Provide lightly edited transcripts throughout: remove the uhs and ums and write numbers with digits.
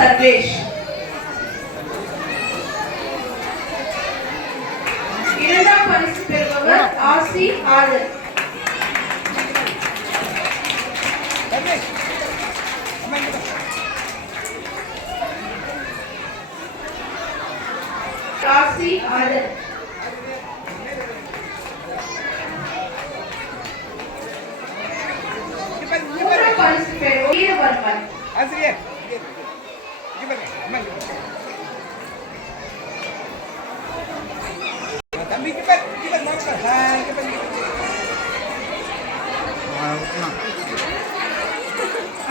சர்வேஷ். இரண்டாம் பரிசு பெறுபவர் ஆசி ஆதர். ஆசி ஆதர். மூன்றாம் பரிசு பெறுவோர் வீரவர்மன்.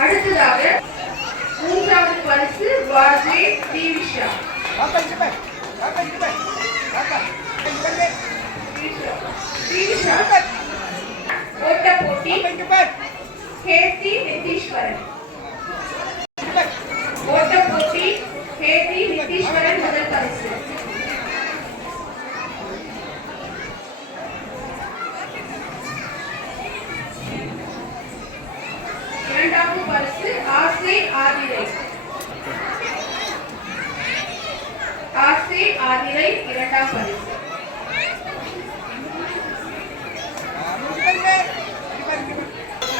அடுத்ததாக மூன்றாவது பரிசு வாஜே தீவிஷா. ஓட்ட போட்டி கேதி நிதீஸ்வரன். ஓட்ட போட்டி கேதி நிதீஸ்வரன் முதல் பரிசு. இரண்டாவது பரிசு ஆசை ஆதிரை. ஆசை ஆதிரை இரண்டாம் பரிசு.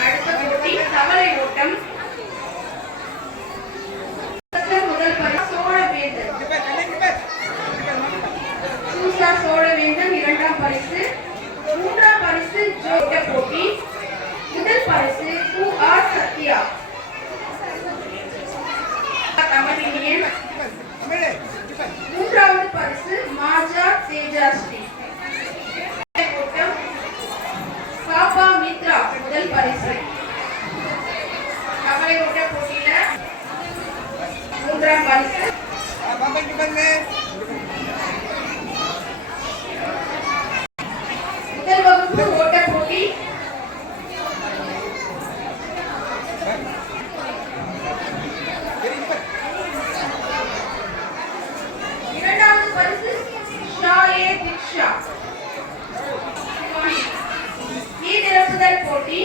அடுத்த போட்டி தவளை ஓட்டம். முதல் பரிசு சோழவேந்தன். சூசா சோழவேந்தன் இரண்டாம் பரிசு. மூன்றாம் பரிசு ஜோட்ட போட்டி. முதல் பரிசு ஆர் சத்யா தமிழினியன். மூன்றாவது பரிசு மாஜா தேஜாஸ்ரீ. பாபா மித்ரா முதல் பரிசு. கவலை ஓட்ட போட்டியில மூன்றாம் பரிசு. முதல் வகுப்பு ஓட்ட போட்டி. இரண்டாவது பரிசு ஷாயே திக்ஷா. நீதிரப்புதல் போட்டி.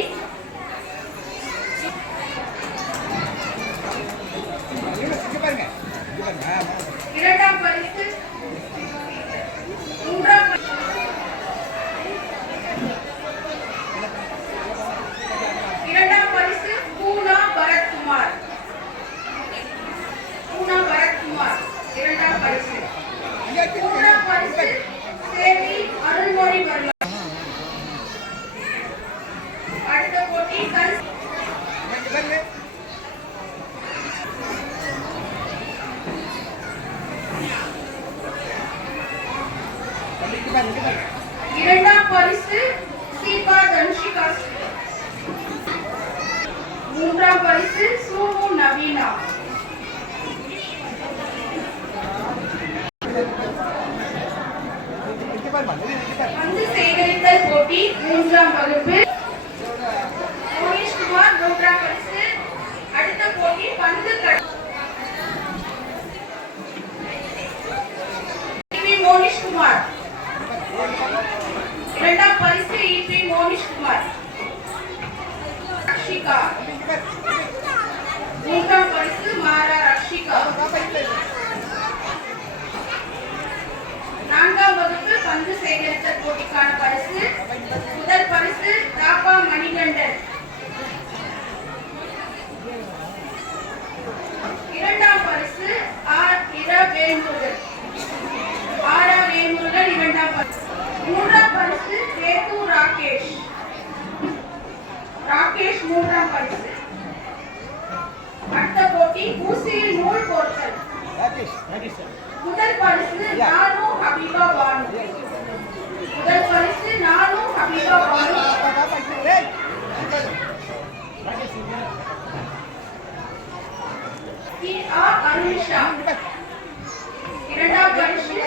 இரண்டாம் பரிசு. மூன்றாம் இரண்டாம் பரிசு பூனா பரத்குமார். பூனா பரத்குமார் இரண்டாம் பரிசு. மூன்றாம் பரிசு சேவி அருள்மொழி வர்மா. அடுத்த போட்டி இரண்டாம் பரிசு சீபா தன்ஷிகா. மூன்றாம் பரிசு சூமு நவீனா. பந்து சேகரித்தல் போட்டி மூன்றாம் வகுப்பு. மோனிஷ்குமார் மூன்றாம் பரிசு. அடுத்த போட்டி பந்து மோனிஷ்குமார். இரண்டாம் பரிசு இபி மோனிஷ்குமார். ரக்ஷிகா. மூன்றாம் பரிசு மாரா ரக்ஷிகா. நான்காம் வகுப்பு பந்து சேகரித்தல் போட்டிக்கான பரிசு. முதல் பரிசு தாப்பா மணிகண்டன். இரண்டாம் பரிசு ஆர் இரா வேல்முருகன். ஆரா வேல்முருகன் இரண்டாம் பரிசு. மூன்றாம் பரிசு கேது ராகேஷ். ராகேஷ் மூன்றாம் பரிசு. அடுத்த போட்டி ஊசியில் நூல் கோர்த்தல். முதல் பரிசு நானு ஹபீபா பானு. முதல் பரிசு நானு ஹபீபா பானு. அருணிஷா. இரண்டாம் பரிசு